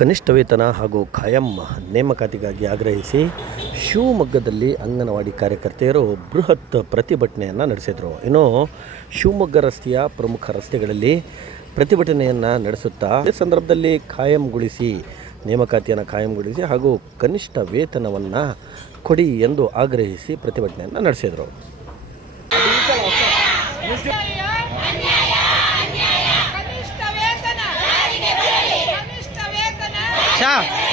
ಕನಿಷ್ಠ ವೇತನ ಹಾಗೂ ಖಾಯಂ ನೇಮಕಾತಿಗಾಗಿ ಆಗ್ರಹಿಸಿ ಶಿವಮೊಗ್ಗದಲ್ಲಿ ಅಂಗನವಾಡಿ ಕಾರ್ಯಕರ್ತೆಯರು ಬೃಹತ್ ಪ್ರತಿಭಟನೆಯನ್ನು ನಡೆಸಿದರು. ಇನ್ನು ಶಿವಮೊಗ್ಗ ರಸ್ತೆಯ ಪ್ರಮುಖ ರಸ್ತೆಗಳಲ್ಲಿ ಪ್ರತಿಭಟನೆಯನ್ನು ನಡೆಸುತ್ತಾ ಈ ಸಂದರ್ಭದಲ್ಲಿ ಖಾಯಂಗೊಳಿಸಿ ನೇಮಕಾತಿಯನ್ನು ಖಾಯಂಗೊಳಿಸಿ ಹಾಗೂ ಕನಿಷ್ಠ ವೇತನವನ್ನು ಕೊಡಿ ಎಂದು ಆಗ್ರಹಿಸಿ ಪ್ರತಿಭಟನೆಯನ್ನು ನಡೆಸಿದರು. ¡Chao!